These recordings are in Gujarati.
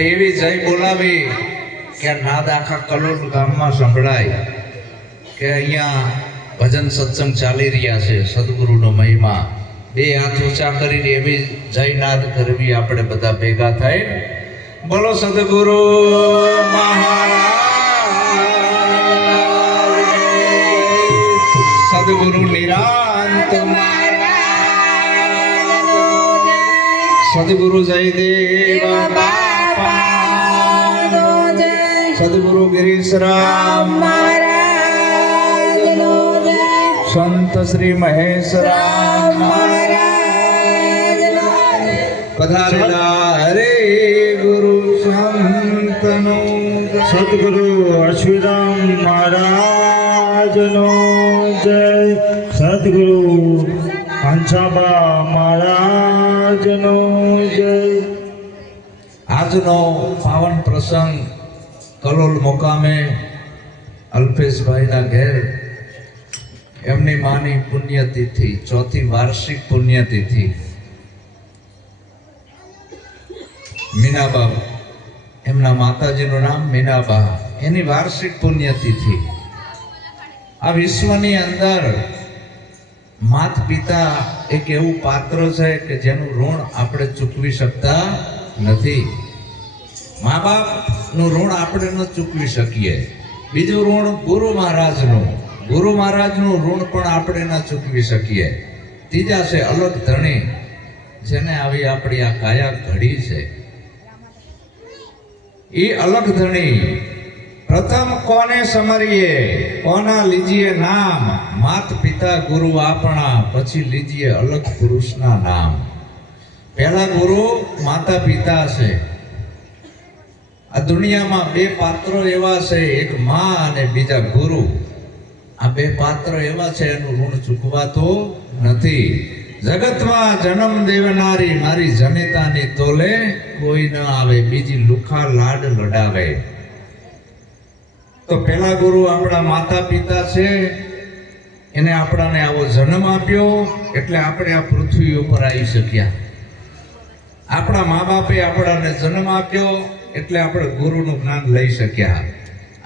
એવી જય બોલાવી કે નાદ આખા કલોલ ગામમાં સંભળાય કે અહીંયા ભજન સત્સંગ ચાલી રહ્યા છે, સદગુરુનો મહિમા. બે હાથ ઊંચા કરીને એવી જય નાદ કરવી આપણે બધા ભેગા થઈ. બોલો સદગુરુ મહારાજ, સદગુરુ નિરાંત સદગુરુ જયદેવ બાપા, સદગુરુ ગિરીશરામ મહારાજ, સંત શ્રી મહેશરામ મહારાજ પધારેલા. હરે ગુરુ સંતનો, સદગુરુ અશ્વિરામ મહારાજનો જય. સદગુરુ હંસાબા મહારાજનો જય. આજનો પાવન પ્રસંગ કલોલ મુકામે અલ્પેશભાઈના ઘેર એમની માની પુણ્યતિથિ, ચોથી વાર્ષિક પુણ્યતિથિ. મીનાબા, એમના માતાજીનું નામ મીનાબા, એની વાર્ષિક પુણ્યતિથિ. આ વિશ્વની અંદર માત પિતા એક એવું પાત્ર છે કે જેનું ઋણ આપણે ચૂકવી શકતા નથી. મા બાપનું ઋણ આપણે ન ચૂકવી શકીએ. બીજું ઋણ ગુરુ મહારાજનું ઋણ પણ આપણે ન ચૂકવી શકીએ. ત્રીજા છે અલગ ધણી, જેને આવી આપણી આ કાયા ઘડી છે. એ અલગ ધણી પ્રથમ કોને સમરીએ, કોના લીજીએ નામ? માત પિતા ગુરુ આપણા, પછી લીજીએ અલગ પુરુષના નામ. પહેલા ગુરુ માતા પિતા છે. આ દુનિયામાં બે પાત્રો એવા છે, એક માં અને બીજા ગુરુ. આ બે પાત્રો એવા છે, એનું ઋણ ચૂકવાતું નથી. જગતમાં જન્મ દેવનારી મારી જનિતાની તોલે કોઈ ન આવે, બીજી લુખા લાડ લડાવે. તો પેલા ગુરુ આપણા માતા પિતા છે. એને આપણાને આવો જન્મ આપ્યો એટલે આપણે આ પૃથ્વી ઉપર આવી શક્યા. આપણા મા બાપે આપણાને જન્મ આપ્યો એટલે આપણે ગુરુનું જ્ઞાન લઈ શક્યા.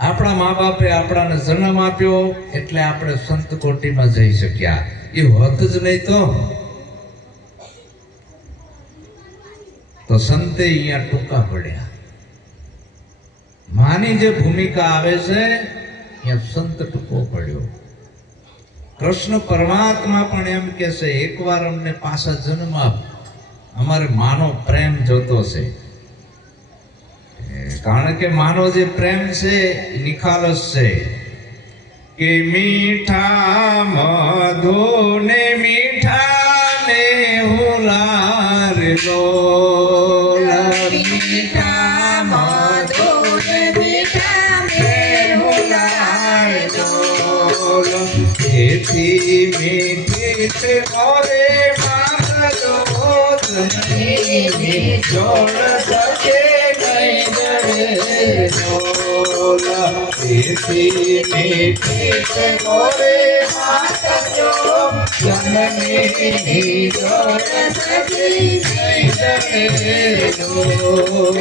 આપણા મા બાપે આપણાને જન્મ આપ્યો એટલે આપણે સંત કોટીમાં જઈ શક્યા. એ હોત જ નહીં તો સંતે અહીંયા ટૂંકા પડ્યા. માની જે ભૂમિકા આવે છે અહીંયા સંત ટૂંકો પડ્યો. કૃષ્ણ પરમાત્મા પણ એમ કે છે, એકવાર અમને પાછા જન્મ આપ, અમારે માનો પ્રેમ જોતો છે. કારણ કે માનો જે પ્રેમ છે એ નિખાલસ છે. કે મીઠા મધુ ને મીઠા ને હુલાર લો, મીઠા મધુ ને મીઠા ને હુલાર લો, એથી મીઠી છે મોરે માત્ર જોત નહીં, જોડ સકે નહીં જડે ડોલા. એથી મીઠી છે મોરે માત્ર જોત જનની, જોડ સકે નહીં જડે ડોલ.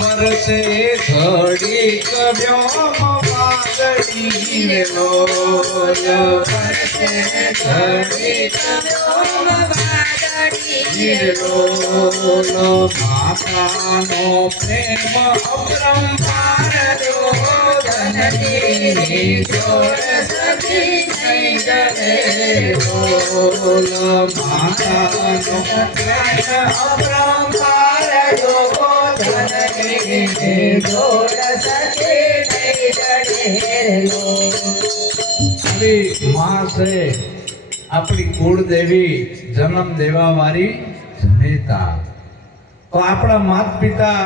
વરસે ઘડી કવ્યો વાદળી રે લોલ, વરસે ઘડી કવ્યો વાદળી રે લોલ. માતાનો પ્રેમ અપરંપાર જો, જનની જોડ સખી નહીં જડે ડોલ. માતાનો પ્રેમ અપરંપાર જો, જનની જોડ સખી નહીં જડે ડોલ. આવી માં છે આપણી કુળદેવી, જન્મ દેવા વાળી જનેતા. તો આપણા માત પિતા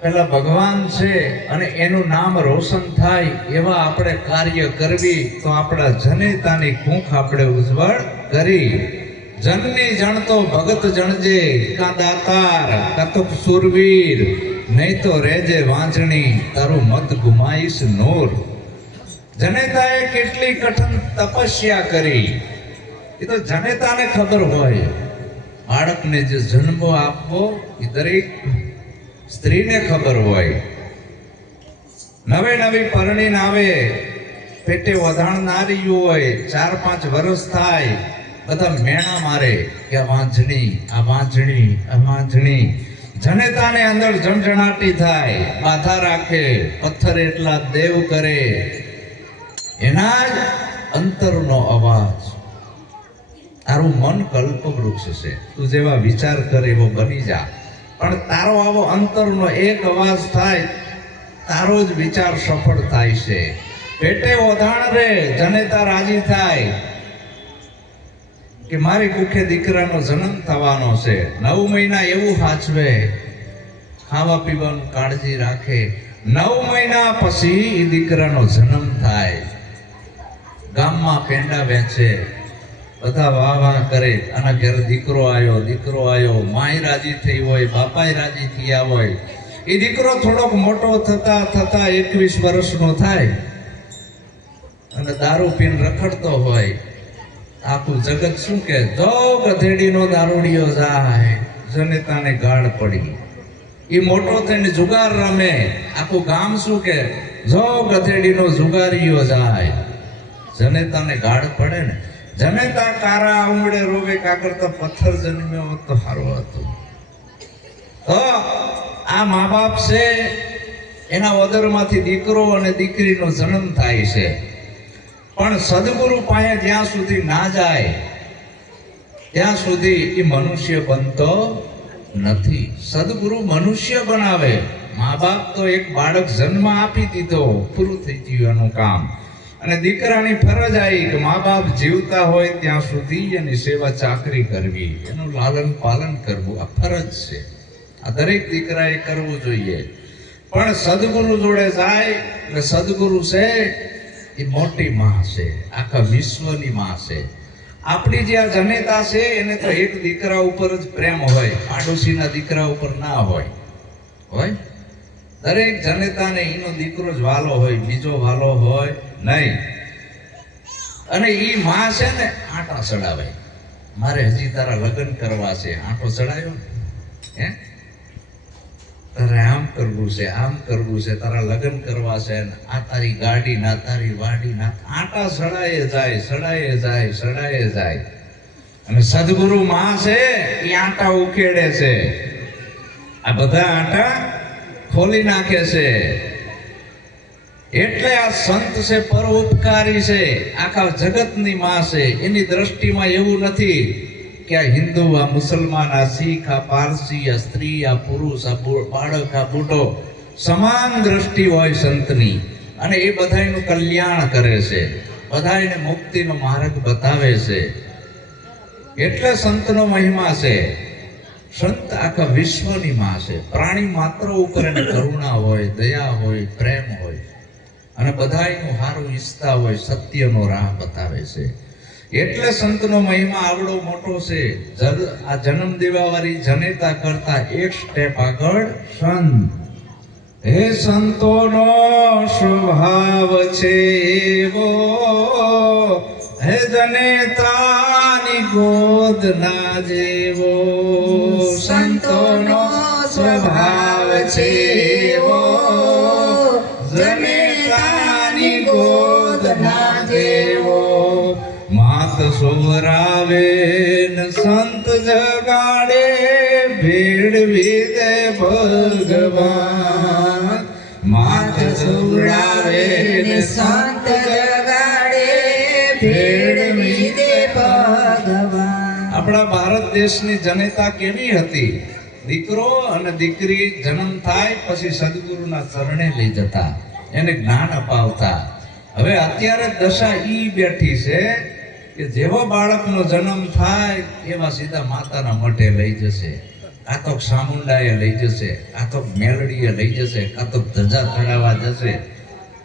પેલા ભગવાન છે અને એનું નામ રોશન થાય એવા આપણે કાર્ય કરવી, તો આપણા જનેતાની કુંખ આપણે ઉજ્જવળ કરી. જનની જણતો ભગત જણજે, કા દાતાર કતુક સુરવીર, નહીં તો રેજે વાંચણી, તારું મત ગુમાઈશ નૂર. જનેતાએ કેટલી કઠિન તપસ્યા કરી એ તો જનેતાને ખબર હોય. બાળકને જે જન્મ આપવો એ દરેક સ્ત્રીને ખબર હોય, નવે નવી પરણીને આવે, પેટે વધાણનારી હોય, 4-5 વર્ષ થાય, બધા મેણા મારે કે આ વાંઝણી, આ વાંઝણી, આ વાંઝણી. જનેતાને અંદર ઝણઝણાટી થાય, બાધા રાખે, પથ્થર એટલા દેવ કરે. એના જ અંતરનો અવાજ. તારું મન કલ્પવૃક્ષ છે, તું જેવા વિચાર કરે એવો બની જા, પણ તારો આવો અંતરનો એક અવાજ થાય, તારો જ વિચાર સફળ થાય છે. પેટે ઓધાણ રે, જનેતા રાજી થાય કે મારી કુખે દીકરાનો જન્મ થવાનો છે. 9 મહિના એવું સાચવે, ખાવા પીવાનું કાળજી રાખે. 9 મહિના પછી એ દીકરાનો જન્મ થાય. ગામમાં પેંડા વેચે, બધા વાહ વાહ કરે, આના ઘરે દીકરો આવ્યો, દીકરો આવ્યો. માય રાજી થઈ હોય, બાપાય રાજી થયા હોય. એ દીકરો થોડોક મોટો થતા થતા 21 વર્ષનો થાય અને દારૂ પીને રખડતો હોય. આખું જગત શું કે, જો ગધેડીનો દારૂડિયો જાય, જનેતાને ગાળ પડી. એ મોટો થઈને જુગાર રમે, આખું ગામ શું કે, જો ગધેડીનો જુગારીયો જાય, જનેતાને ગાળ પડે ને. જનેતા કારા આંગળે રોવે, કાકર તો પથ્થર જન્મ્યો હોત તો સારું હતું. તો આ મા બાપ છે, એના ઉદરમાંથી દીકરો અને દીકરીનો જન્મ થાય છે. પણ સદગુરુ પાસે જ્યાં સુધી ના જાય ત્યાં સુધી એ મનુષ્ય બનતો નથી. સદગુરુ મનુષ્ય બનાવે. મા બાપ તો એક બાળક જન્મ આપી દીધો, પૂરું થઈ ગયું એનું કામ. અને દીકરાની ફરજ આવી કે મા બાપ જીવતા હોય ત્યાં સુધી એની સેવા ચાકરી કરવી, એનું લાલન પાલન કરવું, આ ફરજ છે. આ દરેક દીકરાએ કરવું જોઈએ. પણ સદગુરુ જોડે જાય એટલે સદગુરુ છે એ મોટી માં છે, આખા વિશ્વની માં છે. આપણી જે આ જનેતા છે એને તો એક દીકરા ઉપર જ પ્રેમ હોય, આડોશીના દીકરા ઉપર ના હોય. દરેક જનેતાને એનો દીકરો જ વાલો હોય, બીજો વાલો હોય નહીં. અને ઈ માં છે ને આંટા ચડાવે. મારે હજી તારા લગ્ન કરવા છે, આંટો ચડાયો હે, તારે આમ કરવું છે, આમ કરવું છે, તારા લગ્ન કરવા છે, આ તારી ગાડી ના, તારી વાડી ના. આંટા સડાયે જાય, સડાયે જાય, સડાયે જાય. અને સદગુરુ માં છે એ આંટા ઉકેડે છે. આ બધા આંટા ખોલી નાખે છે. એટલે આ સંત છે પરોપકારી છે, આખા જગતની માં છે. એની દ્રષ્ટિમાં એવું નથી કે આ હિન્દુ, આ મુસલમાન, આ શીખ, આ પારસી, આ સ્ત્રી, આ પુરુષ, આ બાળક, આ બુઢો, સમાન દ્રષ્ટિ હોય સંતની. અને એ બધાયનું કલ્યાણ કરે છે, બધાયને મુક્તિનો માર્ગ બતાવે છે. એટલે સંતનો મહિમા છે. સંત આખા વિશ્વની માં છે. પ્રાણી માત્ર ઉપર એને કરુણા હોય, દયા હોય, પ્રેમ હોય અને બધાયનું સારું ઈચ્છતા હોય, સત્યનો રાહ બતાવે છે. એટલે સંતનો મહિમા આવડો મોટો છે. આ જન્મ દેવાવાળી જનેતા કરતા એક સ્ટેપ આગળ સંત. હે સંતોનો સ્વભાવ છે એવો, હે જનેતાની ગોદ ના જેવો. સંતોનો સ્વભાવ છે એવો, જનેતાની ગોદ ના જેવો. માત સોવરાવે ને સંત જગાડે, ભેળવી દે ભગવાન. માત સોવરાવે ને સંત જગાડે, ભેળવી દે ભગવાન. આપણા ભારત દેશની જનતા કેવી હતી? દીકરો અને દીકરી જન્મ થાય પછી સદગુરુના ચરણે લઈ જતા, એને જ્ઞાન અપાવતા. હવે અત્યારે દશા ઈ બેઠી છે કે જેવો બાળકનો જન્મ થાય એવા સીધા માતાના મઢે લઈ જશે, કાં તો ચામુંડાએ લઈ જશે, કાં તો મેલડીએ લઈ જશે, કાં તો ધજા ચડાવવા જશે.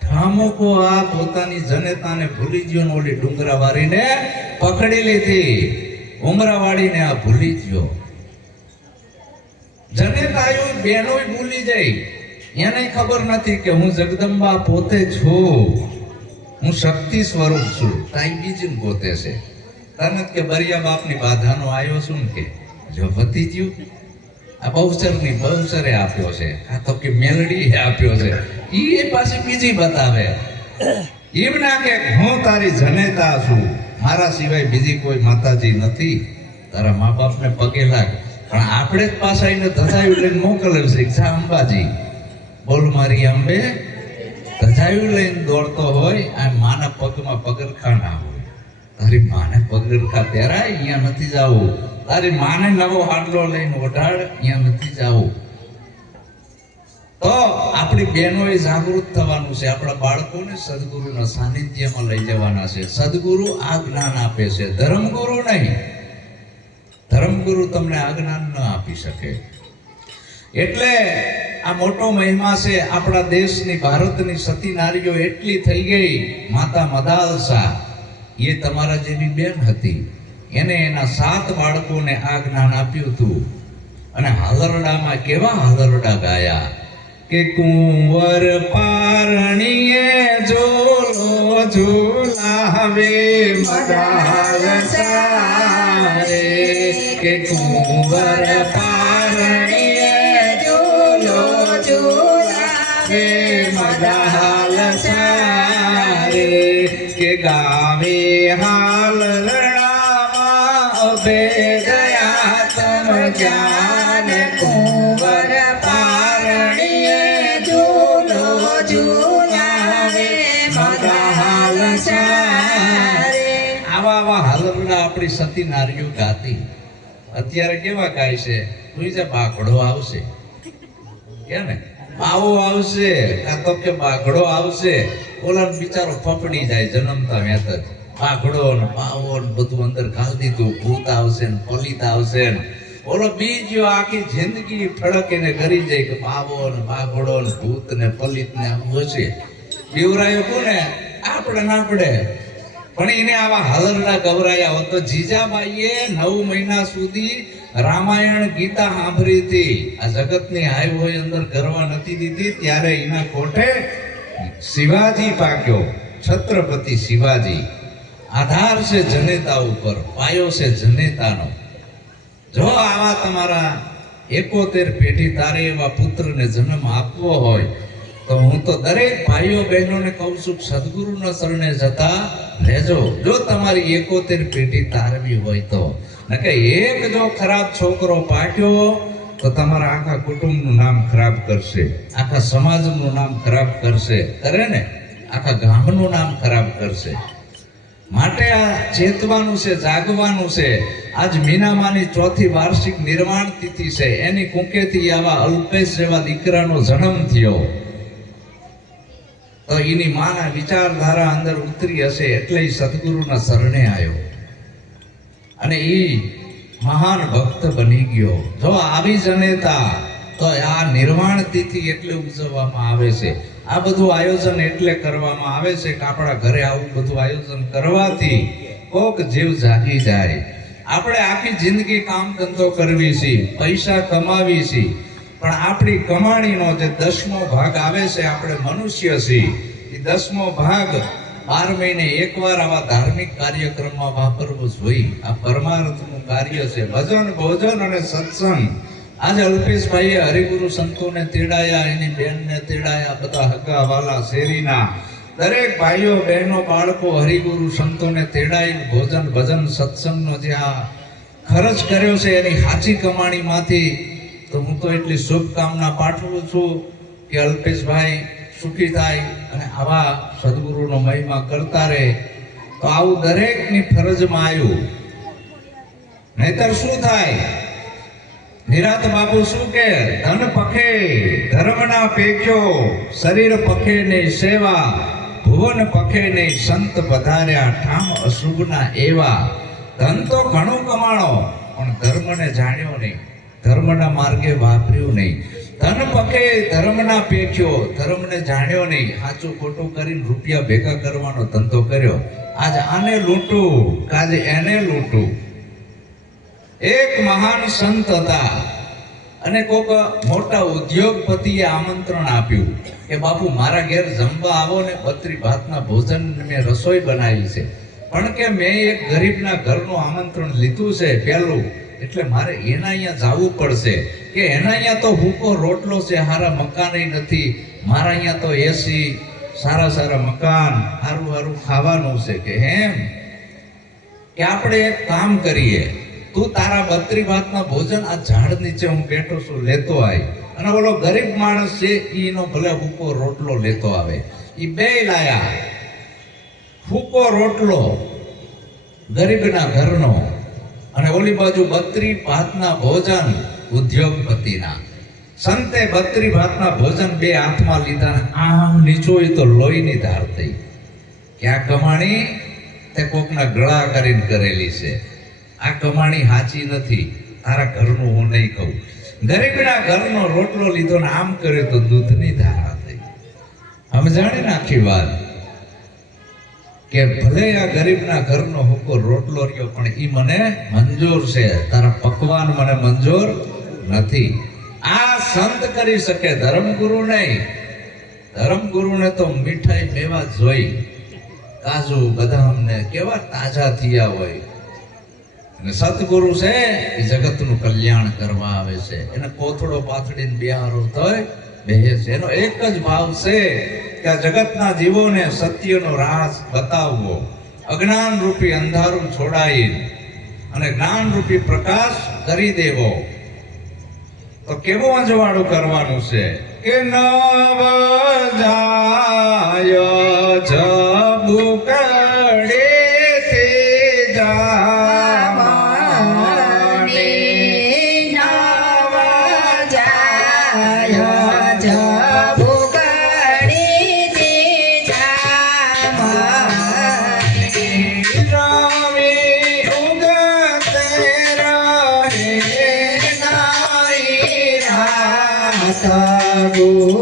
ઠામુકો આ પોતાની જનેતાને ભૂલી ગયો ને ઓલી ડુંગરાવાળીને પકડી લીધી. ઉમરાવાળીને આ ભૂલી ગયો. જનેતાઓ બેનોય ભૂલી જાય. એને ખબર નથી કે હું જગદંબા પોતે છું, હું શક્તિ સ્વરૂપ છું. તાઈ બીજી પોતે છે. તને કે બરિયા બાપની બાધાનો આવ્યો છું ને કે જો પતી ગયું. આ બહુચરે આપ્યો છે, આ તો કે મેલડીએ આપ્યો છે, એ પાછી બીજી બતાવે. એમ ના કે હું તારી જનેતા છું, મારા સિવાય બીજી કોઈ માતાજી નથી, તારા મા બાપને પગે લાગ. પણ આપણે જ પાછા એને ધજાયું લઈને મોકલેલ છે, જા અંબાજી બોલ મારી અંબે. ધજાયું લઈને દોડતો હોય, આ માના પગમાં પગરખા ના હોય. તારી માને પગરખા પહેરાય, અહીંયા નથી જવું. તારી માને નવો હાડલો લઈને ઓઢાડ, અહીંયા નથી જવું. તો આપણી બહેનોએ જાગૃત થવાનું છે, આપણા બાળકોને સદગુરુના સાનિધ્યમાં લઈ જવાના છે. સદગુરુ આ જ્ઞાન આપે છે, ધર્મગુરુ નહીં. ધર્મગુરુ તમને આ જ્ઞાન ન આપી શકે. એટલે આ મોટો મહિમા છે આપણા દેશની, ભારતની સતી નારીઓ એટલી થઈ ગઈ. માતા મદાલસા એ તમારા જેવી બેન હતી, એને એના 7 બાળકોને આ જ્ઞાન આપ્યું હતું. અને હાલરડામાં કેવા હાલરડા ગાયા કે કુંવર પારણીએ ઝૂલો ઝૂલાવે મદાલસા રે, કે કુંવર પારણીએ ઝૂલો ઝૂલાવે મદાલસા રે, કે ગાવે હાલરડામાં અભે ગયા તમ જ્ઞાન. કુંવર પારણીએ ઝૂલો ઝૂલાવે મદાલસા રે. આવા હાલરડા આપણી સતી નારીઓ ગાતી. અત્યારે કેવા ગાય છે, તું જે બાઘડો આવશે કે ને, બાવો આવશે, કાં તો કે બાઘડો આવશે. ઓલા બિચારો ફફડી જાય જન્મતા વેત જ. બાઘડો ને બાવો ને બધું અંદર ઘાલ દીધું. ભૂત આવશે ને પલિત આવશે ને ઓલો બીજો આખી જિંદગી ઠળકીને કરી જાય કે બાવો ને બાઘડો ને ભૂત ને પલિત ને આવું હશે. બીવરાયો કોને? આપણે ના પડે. પણ એને આવા હાલરડા ગવરાયા હોત તો જીજાબાઈએ 9 મહિના સુધી રામાયણ ગીતા સાંભળી હતી. આ જગતની હાય હોય અંદર કરવા નથી દીધી. ત્યારે એના કોઠે શિવાજી પાક્યો, છત્રપતિ શિવાજી. આધાર છે જનેતા ઉપર, પાયો છે જનેતાનો. જો આવા તમારા 71 પેઢી તારે એવા પુત્રને જન્મ આપવો હોય તો હું તો દરેક ભાઈઓ બહેનોને કહું છું, સદગુરુના શરણે જતા રહેજો. જો તમારી 71 પેઢી તારવી હોય તો. નકે એક જો ખરાબ છોકરો પાક્યો તો તમારા આખા કુટુંબનું નામ ખરાબ કરશે, આખા સમાજનું નામ ખરાબ કરશે, કરે ને આખા ગામનું નામ ખરાબ કરશે. માટે આ ચેતવાનું છે, જાગવાનું છે. આજ મીનામાની 4થી વાર્ષિક નિર્વાણ તિથિ છે. એની કુંકેથી આવા અલ્પેશ જેવા દીકરાનો જન્મ થયો તો એની માના વિચારધારા અંદર ઉતરી હશે, એટલે સદગુરુના શરણે આવ્યો અને એ મહાન ભક્ત બની ગયો. જો આવી જનેતા તો આ નિર્વાણ તિથિ એટલે ઉજવવામાં આવે છે. આ બધું આયોજન એટલે કરવામાં આવે છે કે આપણા ઘરે આવું બધું આયોજન કરવાથી કોક જીવ જાગી જાય. આપણે આખી જિંદગી કામ ધંધો કરવી છે, પૈસા કમાવી છે, પણ આપણી કમાણીનો જે 10મો ભાગ આવે છે, આપણે મનુષ્ય છીએ, એ 10મો ભાગ 12 મહિને એકવાર આવા ધાર્મિક કાર્યક્રમમાં વાપરવો જોઈએ. આ પરમાર્થનું કાર્ય છે, ભજન ભોજન અને સત્સંગ. આજે અલ્પેશભાઈએ હરિગુરુ સંતોને તેડાયા, એની બેનને તેડાયા, બધા હગા વાલા શેરીના દરેક ભાઈઓ બહેનો બાળકો હરિગુરુ સંતોને તેડાઈ ભોજન ભજન સત્સંગનો જે આ ખર્ચ કર્યો છે એની સાચી કમાણીમાંથી. તો હું તો એટલી શુભકામના પાઠવું છું કે અલ્પેશભાઈ સુખી થાય અને આવા સદગુરુનો મહિમા કરતા રહે. તો આવું દરેકની ફરજમાં આવ્યું, નહીતર શું થાય? નિરાત બાપુ શું કે, ધન પખે ધર્મના પેખ્યો, શરીર પખે ને સેવા, ભુવન પખે ને સંત પધાર્યા, ઠામ અશુભના એવા. ધન તો ઘણું કમાણો પણ ધર્મને જાણ્યો નહીં, ધર્મના માર્ગે વાપર્યું નહીં. ધન પખે ધર્મના પેખ્યો, ધર્મને જાણ્યો નહીં, સાચું ખોટું કરીને રૂપિયા ભેગા કરવાનો ધંધો કર્યો. આજ આને લૂંટું, કાજે એને લૂંટું. એક મહાન સંત હતા અને કોક મોટા ઉદ્યોગપતિએ આમંત્રણ આપ્યું કે બાપુ મારા ઘેર જમવા આવો ને 32 ભાતના ભોજન મેં રસોઈ બનાવી છે, પણ કે મેં એક ગરીબના ઘરનું આમંત્રણ લીધું છે પહેલું, એટલે મારે એના અહીંયા જવું પડશે કે એના અહીંયા તો ભૂકો રોટલો છે, હારા મકાન નથી, મારા અહીંયા તો એસી, સારા સારા મકાન, સારું સારું ખાવાનું છે. કે એમ કે આપણે એક કામ કરીએ, તું તારા 32 ભાતના ભોજન આ ઝાડ નીચે હું બેઠો છું લેતો આય, અને ઓલો ગરીબ માણસ છે એનો ભલે ભૂકો રોટલો લેતો આવે. એ બે લાયા ભૂકો રોટલો ગરીબના ઘરનો, અને ઓલી બાજુ 32 ભાતના ભોજન ઉદ્યોગપતિના. સંતે 32 ભાતના ભોજન બે હાથમાં લીધા ને આમ નીચોય તો લોહીની ધાર થઈ. ક્યાં કમાણી? તે કોકના ગળા કરીને કરેલી છે. આ કમાણી સાચી નથી, તારા ઘરનું હું નહીં કહું. ગરીબના ઘરનો રોટલો લીધો ને આમ કર્યો તો દૂધની ધારા થઈ. અમે જાણીને આખી વાત કે ભલે આ ગરીબના ઘરનો હુકો રોટલો રહ્યો પણ ઈ મને મંજૂર છે, તારા પકવાન મને મંજૂર નથી. આ સંત કરી શકે, ધર્મગુરુ નહીં. ધર્મગુરુને તો મીઠાઈ મેવા જોઈ, કાજુ બદામ ને કેવા તાજા થયા હોય. અને સતગુરુ છે એ જગતનું કલ્યાણ કરવા આવે છે. એને કોથળો પાથડીને બિહારો તોય બેહે છે. એનો એક જ ભાવ છે કે આ જગતના જીવોને સત્યનો રાસ બતાવવો, અજ્ઞાન રૂપી અંધારું છોડાવી અને જ્ઞાન રૂપી પ્રકાશ કરી દેવો. તો કેવું અજવાળું કરવાનું છે કે નવ જાય જબુકડે તે જામાને નવ જાય જબુકડી તે જામાને રામી ઉગતે રહે નાઈ રાત ગુરુ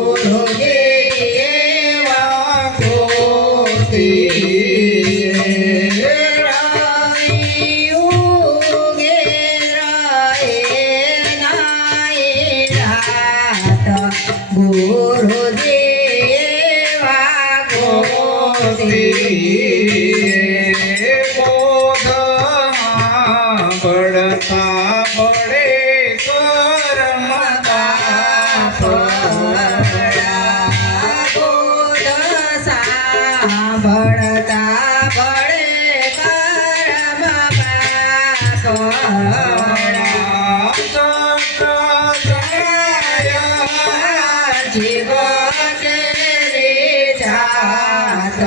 દેવા કોતી ગુરુ દેવા બળતા બળે કરમતા સાંભળતા પડે કરમ જીવ જાત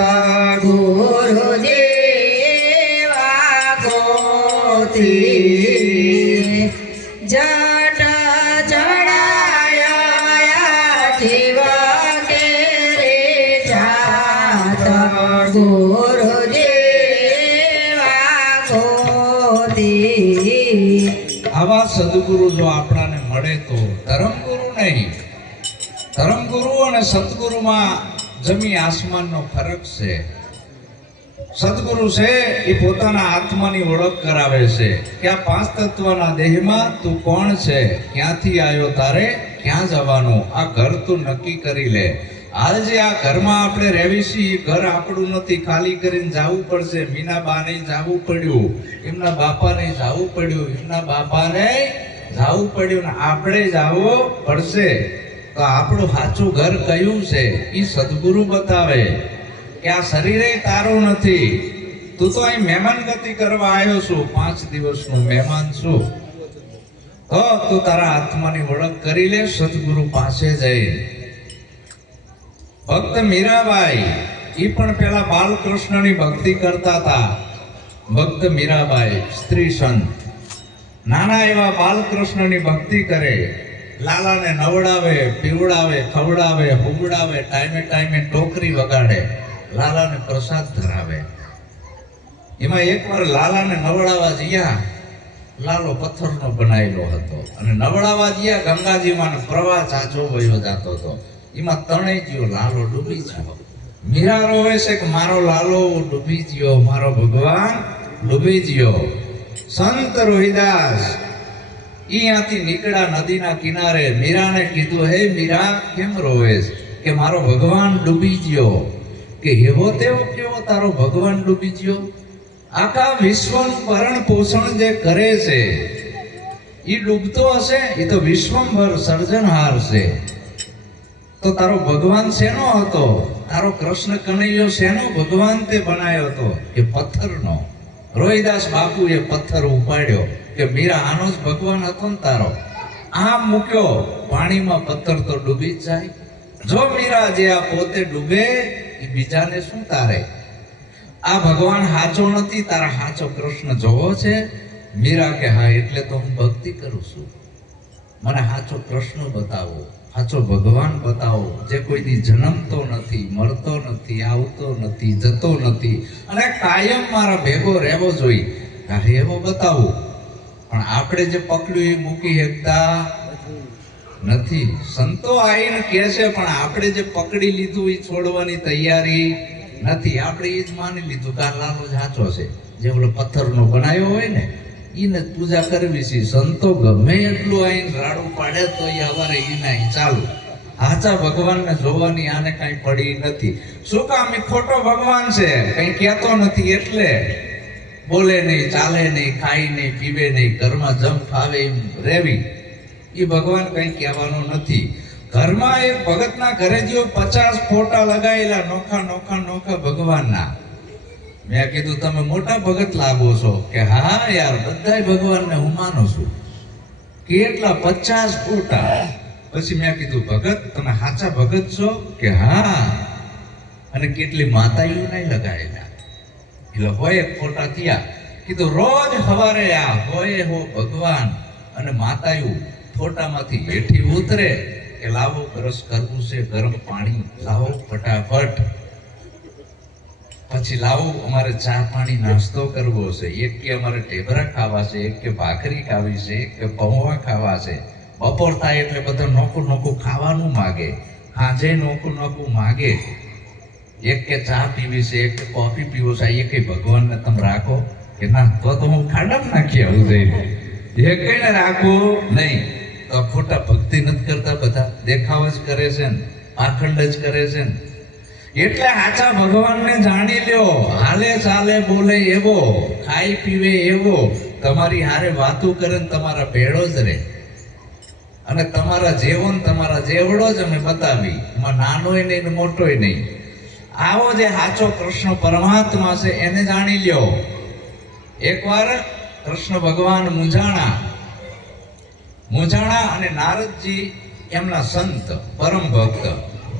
ગુરુ દેવા ગોતી જટ ચડાયા જીવ કે રે જાત ગુરુ દેવા ગોતી. આવા સદગુરુ જો આપણાને મળે તો ધર્મગુરુ નહીં. ધર્મગુરુ અને સદગુરુમાં જમી આસમાનનો ફરક છે. સદગુરુ છે એ પોતાના આત્માની ઓળખ કરાવે છે કે આ 5 તત્વના દેહમાં તું કોણ છે, ક્યાંથી આવ્યો, તારે ક્યાં જવાનું, આ ઘર તું નક્કી કરી લે. આજે આ ઘરમાં આપણે રહેવી છીએ, ઘર આપણું નથી, ખાલી કરીને જવું પડશે. મીનાબાને જવું પડ્યું, એમના બાપાને જવું પડ્યું, એમના બાપાને જવું પડ્યું, ને આપણે જવું પડશે. તો આપણું સાચું ઘર કયું છે એ સદગુરુ બતાવે કે આ શરીરે તારું નથી, તું તો અહીં મહેમાન ગતિ કરવા આવ્યો છું, 5 દિવસનું મહેમાન છું. તો તું તારા આત્માની ઓળખ કરી લે સદગુરુ પાસે જઈ. ભક્ત મીરાબાઈ એ પણ પેલા બાલકૃષ્ણની ભક્તિ કરતા હતા. ભક્ત મીરાબાઈ સ્ત્રી સંત નાના એવા બાલકૃષ્ણની ભક્તિ કરે, લાલાને નવડાવે, પીવડાવે, ખવડાવે, હુગડાવે, ટાઈમે ટાઈમે ટોકરી વગાડે, લાલાને પ્રસાદ ધરાવે. એમાં એકવાર લાલાને નવડાવવા ગયા, લાલો પથ્થરનો બનાવેલો હતો અને નવડાવવા ગયા ગંગાજીમાં પ્રવાહ જાજો વયો જતો હતો. એમાં તણાઈ ગયો, લાલો ડૂબી ગયો. મીરા રોવે છે કે મારો લાલો ડૂબી ગયો, મારો ભગવાન ડૂબી ગયો. સંત રોહિદાસ અહીંયાથી નીકળ્યા નદીના કિનારે, મીરાને કીધું, હે મીરા કેમ રોવેશ? કે મારો ભગવાન ડૂબી ગયો. કે એવો તેવો કેવો તારો ભગવાન ડૂબી ગયો? આખા વિશ્વનું ભરણ પોષણ જે કરે છે એ ડૂબતો હશે, એ તો વિશ્વંભર સર્જનહાર છે. તો તારો ભગવાન શેનો હતો? તારો કૃષ્ણ કનૈયો શેનો ભગવાન તે બનાવ્યો હતો? એ પથ્થરનો. રોહિદાસ બાપુએ પથ્થર ઉપાડ્યો કે મીરા આનો જ ભગવાન હતો ને તારો. આમ મૂક્યો, પાણીમાં પથ્થર તો ડૂબી જ જાય. જો મીરા જે આ પોતે ડૂબે, એ બીજાને શું તારે? આ ભગવાન હાચો નથી, તારા હાચો કૃષ્ણ જોવો છે? મીરા કે હા, એટલે તો હું ભક્તિ કરું છું. મને હાચો કૃષ્ણ બતાવો, હાચો ભગવાન બતાવો, જે કોઈ દી જન્મતો નથી, મરતો નથી, આવતો નથી, જતો નથી અને કાયમ મારા ભેગો રહેવો જોઈએ. હા, એવો બતાવો. પણ આપણે જે પકડ્યું એ મૂકી શકતા નથી. સંતો આવીને કહે છે, પણ આપણે જે પકડી લીધું એ છોડવાની તૈયારી નથી. આપણે એ જ માની લીધું કે આ લાલો જ સાચો છે. જે ઓલો પથ્થરનો બનાવ્યો હોય ને, એને જ પૂજા કરવી છે. સંતો ગમે એટલું આઈને રાડું પાડે તો એ હવારે ઈ ચાલુ. હાચા ભગવાનને જોવાની આને કઈ પડી નથી. શું કામ? એ ખોટો ભગવાન છે, કઈ કહેતો નથી એટલે. બોલે નહીં, ચાલે નહીં, ખાય નહીં, પીવે નહીં, ઘરમાં જમ ફાવે એમ રેવી. એ ભગવાન કઈ કહેવાનો નથી. ઘરમાં એક ભગતના ઘરે જો 50 ફોટા લગાયેલા નોખા નોખા નોખા ભગવાનના. મેં કીધું તમે મોટા ભગત લાગો છો. કે હા યાર, બધાય ભગવાનને હું માનું છું. કેટલા 50 ફોટા. પછી મેં કીધું ભગત તમે સાચા ભગત છો? કે હા. અને કેટલી માતાઈઓ નહીં લગાયેલા. એટલે હોય એક ફોટા થયા. કીધું રોજ સવારે આ હોય હો ભગવાન અને માતાયું ફોટામાંથી હેઠી ઉતરે કે લાવો બ્રશ કરવું છે, ગરમ પાણી લાવો ફટાફટ. પછી લાવો અમારે ચા પાણી નાસ્તો કરવો છે. એક કે અમારે ઢેબરા ખાવા છે, એક કે ભાખરી ખાવી છે, એક કે પૌવા ખાવા છે. બપોર થાય એટલે બધા નોખું નોખું ખાવાનું માગે. સાંજે નોખું નોખું માગે. એક કે ચા પીવી છે, એક કે કોફી પીવો છે. એ કઈ ભગવાનને તમે રાખો? કે ના, તો હું ખાડા નાખી આવું જઈને. એ કઈને રાખવું નહીં. તો ખોટા ભક્તિ નથી કરતા બધા, દેખાવ જ કરે છે ને, પાખંડ જ કરે છે ને. એટલે સાચા ભગવાનને જાણી લ્યો. હાલે ચાલે બોલે એવો, ખાઈ પીવે એવો, તમારી હારે વાતું કરે ને તમારા ભેળો જ રહે. અને તમારા જેવો ને તમારા જેવડો જ અમે બતાવી. એમાં નાનોય નહીં ને મોટોય નહીં. આવો જે સાચો કૃષ્ણ પરમાત્મા છે એને જાણી લ્યો. એકવાર કૃષ્ણ ભગવાન મૂંઝાણા અને નારદજી એમના સંત પરમ ભક્ત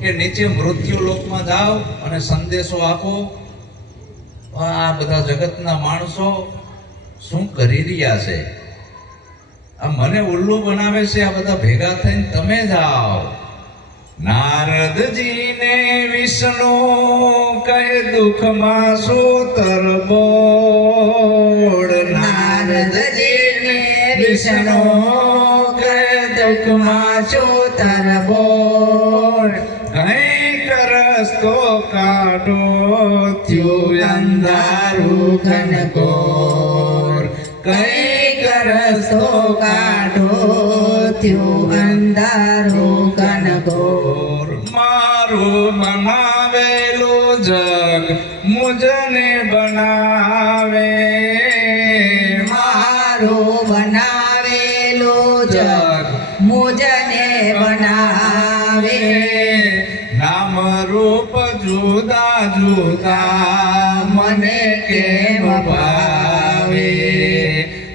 કે નીચે મૃત્યુ લોકમાં જાઓ અને સંદેશો આપો. આ બધા જગતના માણસો શું કરી રહ્યા છે? આ મને ઉલ્લુ બનાવે છે. આ બધા ભેગા થઈને તમે જાઓ. નારદજીને વિષ્ણુ કહે દુઃખમાં સૂતર બોળ. નારદજીને વિષ્ણુ કહે દુઃખમાં સૂતર બોળ. કંઈક રસ્તો કાઢો થયું અંધારું ઘનઘોર. કંઈક રસ્તો કાઢો થયું અંધારું ઘનઘોર. મારું બનાવેલું જગ મુજને બનાવે. મારું બનાવેલું જગ મુજને બનાવે. નામ રૂપ જુદા જુદા મને કેમ ભાવે.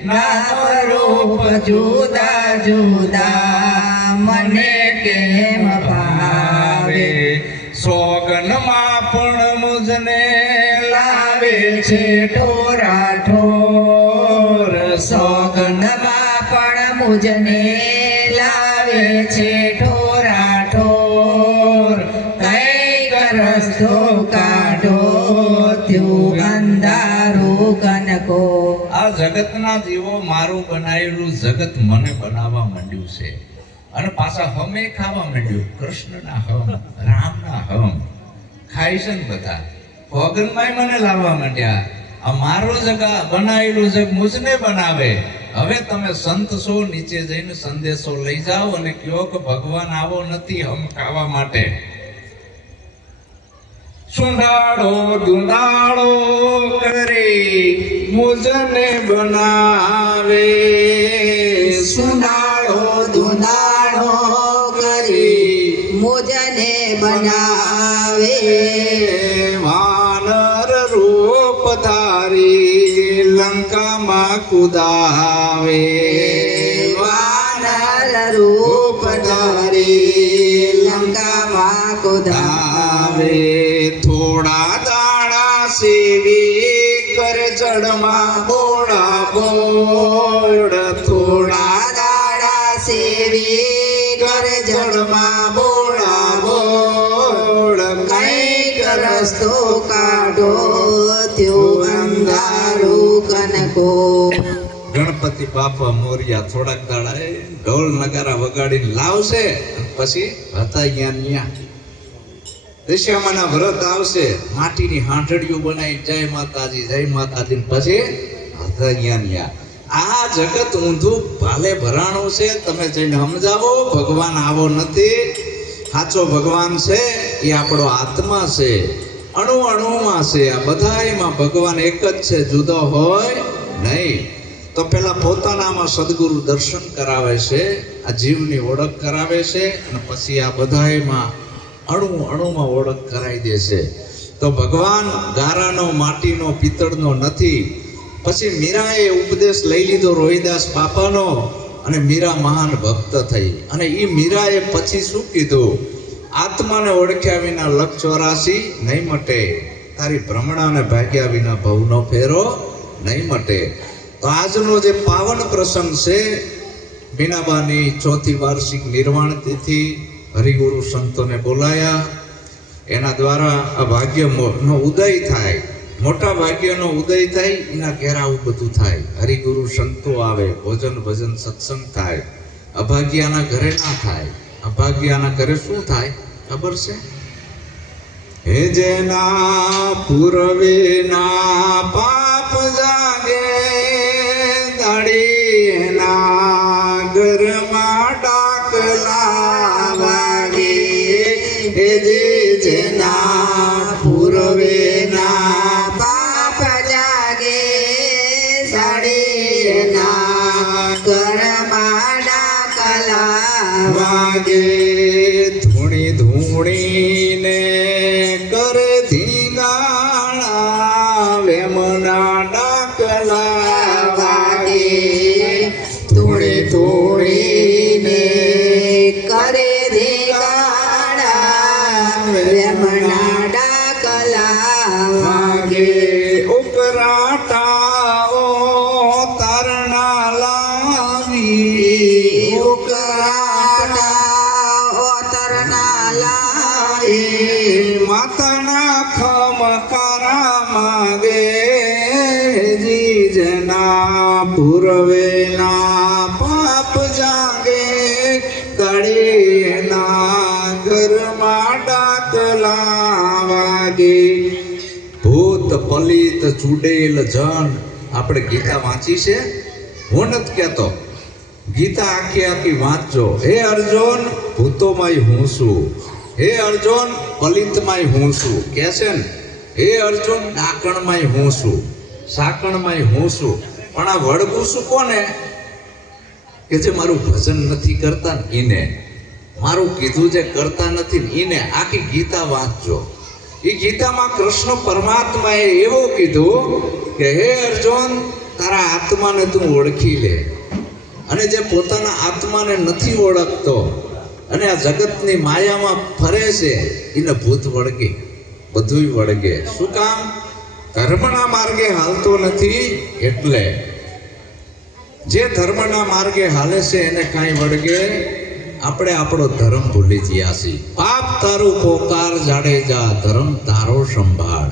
નામ રૂપ જુદા જુદા મને કેમ ભાવે. સોગનમાં પણ મુજને લાવે છે ઠોરા ઠોર. સોગનમાં પણ મુજને લાવે છે ઠોરા ઠોર. કંઈક રસ્તો કાઢો થયું અંધારું ઘનઘોર. આ જગતના જીવો મારું બનાવેલું જગત મને બનાવવા માંડ્યું છે. અને પાછા હમે ખાવા માંડ્યું. કૃષ્ણના હમ, રામના હમ ખાય છે ને બધા. ભોગનમાંય મને લાવવા માંડ્યા. આ મારું જગ બનાવેલું જગ મુજને બનાવે. હવે તમે સંત છો, નીચે જઈને સંદેશો લઈ જાઓ અને કહો કે ભગવાન આવો નથી હમ ખાવા માટે. સુંડાળો દુંડાળો કરે મુજને બનાવે. એને બનાવે વાનર રૂપ ધારી લંકામાં કુદાવે વાનર રૂપ ધારી લંકામાં કુદાવે થોડા દાણા સેવી કર જડમાં બોળા બોળ થોડા દાડા સેવી કરે જળમાં બોળા બોળ કઈક રસ્તો કાઢો ત્યો અંધારું કનકો ગણપતિ બાપા મોરિયા થોડાક દાડા ઢોલ નગારા વગાડીને લાવશે પછી હતા ન્યા દશામાના વ્રત આવશે માટીની હાંડડીઓ બનાવી જય માતાજી પછી હતા ન્યા આ જગત ઊંધું ભાલે ભરાણું છે તમે જઈને સમજાવો ભગવાન આવો નથી સાચો ભગવાન છે એ આપણો આત્મા છે અણુ અણુમાં છે આ બધાયમાં ભગવાન એક જ છે જુદો હોય નહીં તો પેલા પોતાનામાં સદગુરુ દર્શન કરાવે છે આ જીવની ઓળખ કરાવે છે અને પછી આ બધાયમાં અણુ અણુમાં ઓળખ કરાવી દે છે તો ભગવાન ગારાનો માટીનો પિત્તળનો નથી પછી મીરાએ ઉપદેશ લઈ લીધો રોહિદાસ બાપાનો અને મીરા મહાન ભક્ત થઈ અને એ મીરાએ પછી શું કીધું આત્માને ઓળખ્યા વિના લખ 84 નહીં મટે તારી ભ્રમણાને ભાગ્યા વિના ભવનો ફેરો નહીં મટે તો આજનો જે પાવન પ્રસંગ છે મીનાબાની 4th વાર્ષિક નિર્વાણ તિથિ હરિગુરુ સંતોને બોલાયા એના દ્વારા આ ભાગ્યનો ઉદય થાય મોટા ભાગ્યનો ઉદય થાય એના ઘેર આવું બધું થાય હરિગુરુ સંતો આવે ભોજન ભજન સત્સંગ થાય અભાગ્યાના ઘરે ના થાય અભાગ્યાના ઘરે શું થાય ખબર છે હે જેના પૂર્વેના પાપ જાગે દાડીના ઘરમાં ડાકલા વાગે હે જેના પૂર્વેના પાપ જાગે સાડીના ઘરમાં ડાકલા વાગે ધૂણી ધૂણીને કરે ધીંગાણા વેમના ડાકલા વાગે ધૂણી ધૂણીને કરે ધીંગાણા વેમણા ડાકલા વાગે ઉકરાટાઓ તરણા લાવી ઉકરાટા ઓતરના લાવે માતાના ખમકારા માગે જીજના પૂર્વેના પાપ જાગે દળીના ઘરમાં ડાકલા વાગે ભૂત પલિત ચૂડેલ જન આપણે ગીતા વાંચી છે હું નથી કહેતો ગીતા આખી વાંચજો હે અર્જુન ભૂતોમાંય હું છું હે અર્જુન પલિતમાંય હું છું કે છે ને હે અર્જુન ડાકણમાંય હું છું સાકણમાંય હું છું પણ આ વળગું છું કોને કે જે મારું ભજન નથી કરતા ને ઈને મારું કીધું જે કરતા નથી ને ઈને આખી ગીતા વાંચજો એ ગીતામાં કૃષ્ણ પરમાત્માએ એવું કીધું કે હે અર્જુન તારા આત્માને તું ઓળખી લે અને જે પોતાના આત્માને નથી ઓળખતો અને આ જગતની માયામાં ફરે છે એને ભૂત વળગે બધુંય વળગે શું કામ ધર્મના માર્ગે હાલતો નથી એટલે જે ધર્મના માર્ગે હાલે છે એને કાંઈ વળગે આપણે આપણો ધર્મ ભૂલી ગયા છીએ પાપ તારું પોકાર જાડેજા ધર્મ તારો સંભાળ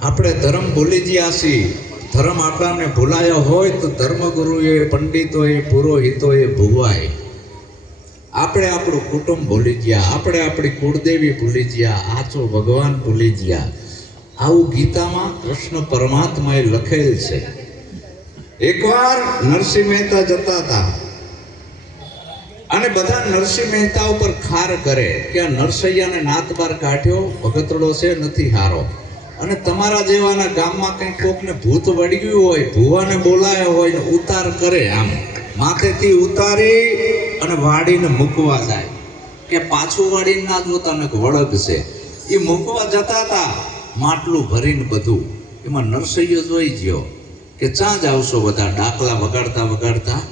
આપણે ધર્મ ભૂલી ગયા છીએ ધર્મ આપણાને ભૂલાયો હોય તો ધર્મગુરુએ પંડિતોએ પુરોહિતોએ ભૂવાય આપણે આપણું કુટુંબ ભૂલી ગયા આપણે આપણી કુળદેવી ભૂલી ગયા આચો ભગવાન ભૂલી ગયા આવું ગીતામાં કૃષ્ણ પરમાત્માએ લખેલ છે એકવાર નરસિંહ મહેતા જતા હતા અને બધા નરસિંહ મહેતા ઉપર ખાર કરે કે આ નરસૈયાને નાત બાર કાઢ્યો ભગતડો છે નથી હારો અને તમારા જેવાના ગામમાં કંઈક કોકને ભૂત વળગ્યું હોય ભુવાને બોલાયો હોય ને ઉતાર કરે આમ માથેથી ઉતારી અને વાડીને મૂકવા જાય કે પાછું વાળીને ના જોતા ને વળગ છે. એ મૂકવા જતા હતા માટલું ભરીને બધું. એમાં નરસૈયો જોઈ ગયો કે ચા જ આવશો બધા ડાકલા વગાડતા વગાડતા.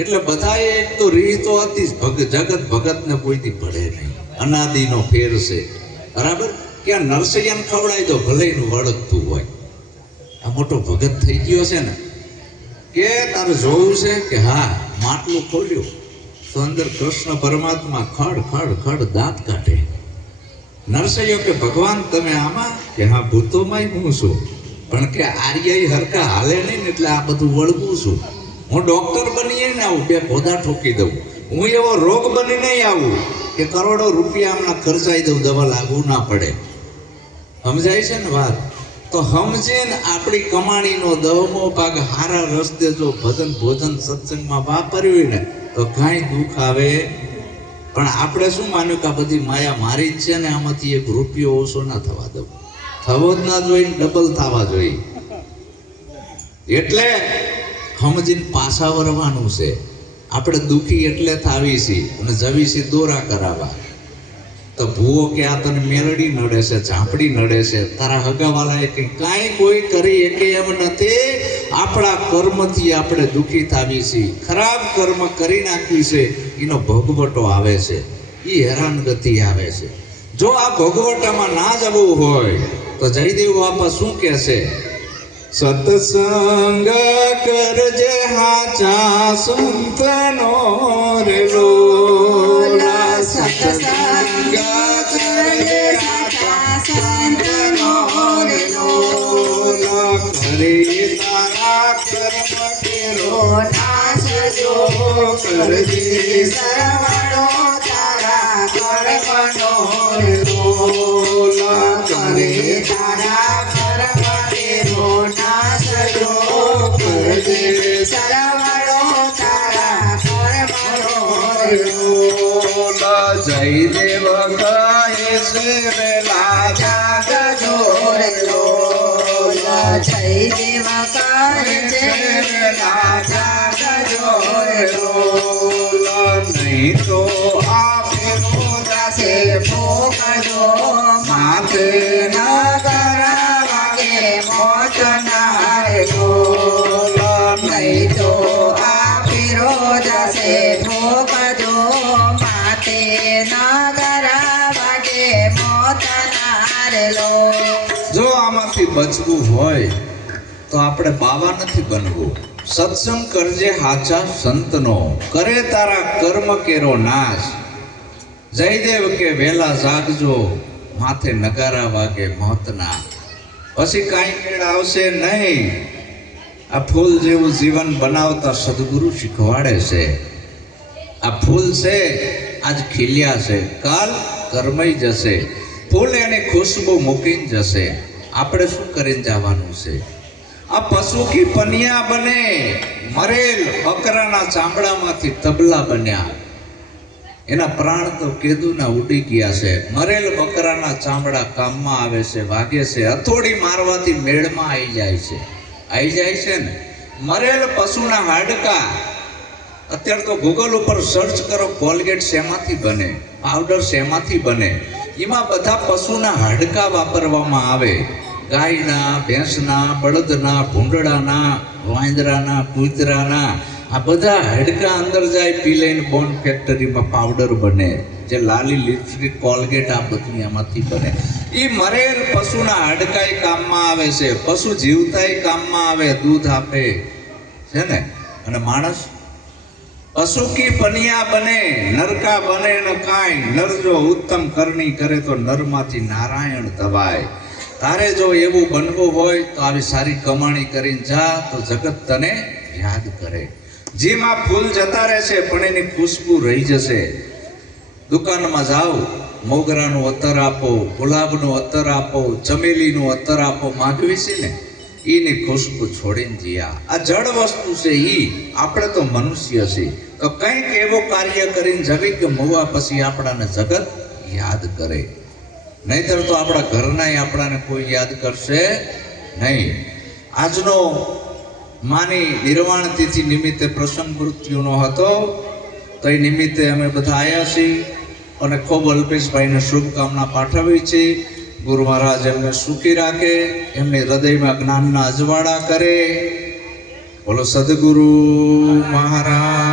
એટલે બધાએ એક તો રીત તો હતી જગત ભગતને કોઈથી ભળે નહીં, અનાદિનો ફેર છે બરાબર. કે આ નરસૈયાને ખવડાવી દો ભલે એનું વળગતું હોય. આ મોટો ભગત થઈ ગયો છે ને કે તારે જોવું છે કે હા. માટલું ખોલ્યું તો અંદર કૃષ્ણ પરમાત્મા ખડ ખડ ખડ દાંત કાઢે. નરસૈયો કે ભગવાન તમે આમાં કે હા ભૂતોમાંય હું છું, પણ કે આર્ય હરકા હાલે નહીં ને એટલે આ બધું વળગું છું. હું ડોક્ટર બનીએ ને આવું 2 પોદા ઠોકી દઉં. હું એવો રોગ બની નહીં આવું કે કરોડો રૂપિયા હમણાં ખર્ચાઈ દઉં, દવા લાગુ ના પડે. સમજાય છે ને વાત? તો સમજીને આપણી કમાણીનો 10મો ભાગ હારા રસ્તે જો ભજન ભોજન સત્સંગમાં વાપર્યું ને તો કાંઈ દુઃખ આવે. પણ આપણે શું માન્યું કે આ બધી માયા મારી જ છે ને આમાંથી 1 રૂપિયો ઓછો ના થવા દઉં. થવો જ ના જોઈએ, ડબલ થવા જોઈએ. એટલે સમજીને પાછા વરવાનું છે. આપણે દુઃખી એટલે થાવી છીએ અને જવી છીએ દોરા કરાવવા. તો ભૂવો કે આ તને મેલડી નડે છે, ઝાંપડી નડે છે, તારા હગાવાલાએ કંઈ કાંઈ કોઈ કરી શકે એમ નથી. આપણા કર્મથી આપણે દુઃખી થાવી છીએ. ખરાબ કર્મ કરી નાખ્યું છે એનો ભોગવટો આવે છે, એ હેરાનગતિ આવે છે. જો આ ભોગવટામાં ના જવું હોય તો જયદેવ બાપા શું કહે છે? સત્સંગ કરજે હાચા સંતનો રે લોલા. સત્સંગ કરજે હાચા સંતનો રે લોલા. કરે તારા કર્મ કેરો નાશ જો કરજે સરવણો તારા કર્મનો રે લોલા. કરે તારા કર્મ કેરો નાશ જો કરજે સરવણો તારા કર્મનો રે લોલા. જયદેવ કહે છે વેલા જાગજો રે લોલા. જયદેવ કહે છે વેલા જાગજો રે લોલા. નહીં તો આ ફેરો દાસે ભોગજો માથે ન કરાવાગે મોત ના રે લોલા. નહીં તો આ ફેરો દાસે ભોગજો માથે ન કરાવાગે મોત ના રે લોલા. જો આમાંથી બચવું હોય તો આપણે બાવા નથી બનવું. સત્સંગ કરજે હાચા સંતનો, કરે તારા કર્મ કેરો નાશ. જયદેવ કે વેલા જાગજો માથે નગારા વાગે મોતના. પછી કાંઈ મેળ આવશે નહીં. આ ફૂલ જેવું જીવન બનાવતા સદગુરુ શીખવાડે છે. આ ફૂલ છે આજ ખીલ્યા છે, કાલ કરમાઈ જશે. ફૂલ એની ખુશ્બુ મૂકીને જશે. આપણે શું કરીને જવાનું છે? આ પશુ કી પનિયા બને, મરેલ બકરાના ચામડામાંથી તબલા બન્યા. એના પ્રાણ તો કેદુના ઉડી ગયા છે. મરેલ બકરાના ચામડા કામમાં આવે છે, વાગે છે. હથોડી મારવાથી મેળમાં આવી જાય છે ને. મરેલ પશુના હાડકા. અત્યારે તો ગૂગલ ઉપર સર્ચ કરો કોલગેટ શેમાંથી બને, પાવડર શેમાંથી બને. એમાં બધા પશુના હાડકા વાપરવામાં આવે. ગાયના, ભેંસના, બળદના, ભૂંડળાના, વાંદરાના, કૂતરાના, આ બધા હાડકા અંદર જાય પી લઈને બોન ફેક્ટરીમાં પાવડર બને. જે લાલી લિપસ્ટિક કોલગેટ આ બધું એમાંથી બને. એ મરેલ પશુના હાડકા કામમાં આવે છે. પશુ જીવતાય કામમાં આવે, દૂધ આપે છે ને. અને માણસ પશુ કી પનિયા બને, નરકા બને ન કાંઈ. નર જો ઉત્તમ કરણી કરે તો નરમાંથી નારાયણ થવાય. તારે જો એવું બનવું હોય તો આવી સારી કમાણી કરીને જા તો જગત તને યાદ કરે. જેમાં ફૂલ જતા રહેશે પણ એની ખુશ્બુ રહી જશે. દુકાનમાં જાઓ, મોગરાનું અત્તર આપો, ગુલાબનું અત્તર આપો, ચમેલીનું અત્તર આપો, માગવી છે ને એની ખુશ્બુ છોડીને જીયા. આ જળ વસ્તુ છે. આપણે તો મનુષ્ય છીએ તો કંઈક એવું કાર્ય કરીને જવી કે મોવા પછી આપણાને જગત યાદ કરે. નહીતર તો આપણા ઘરનાય આપણાને કોઈ યાદ કરશે નહીં. આજનો માની નિર્વાણ તિથિ નિમિત્તે પ્રસંગ મૃત્યુનો હતો તો એ નિમિત્તે અમે બધા આવ્યા છીએ. અને ખૂબ અલ્પેશભાઈને શુભકામના પાઠવી છે. ગુરુ મહારાજ એમને સુખી રાખે, એમની હૃદયમાં જ્ઞાનના અજવાળા કરે. બોલો સદગુરુ મહારાજ.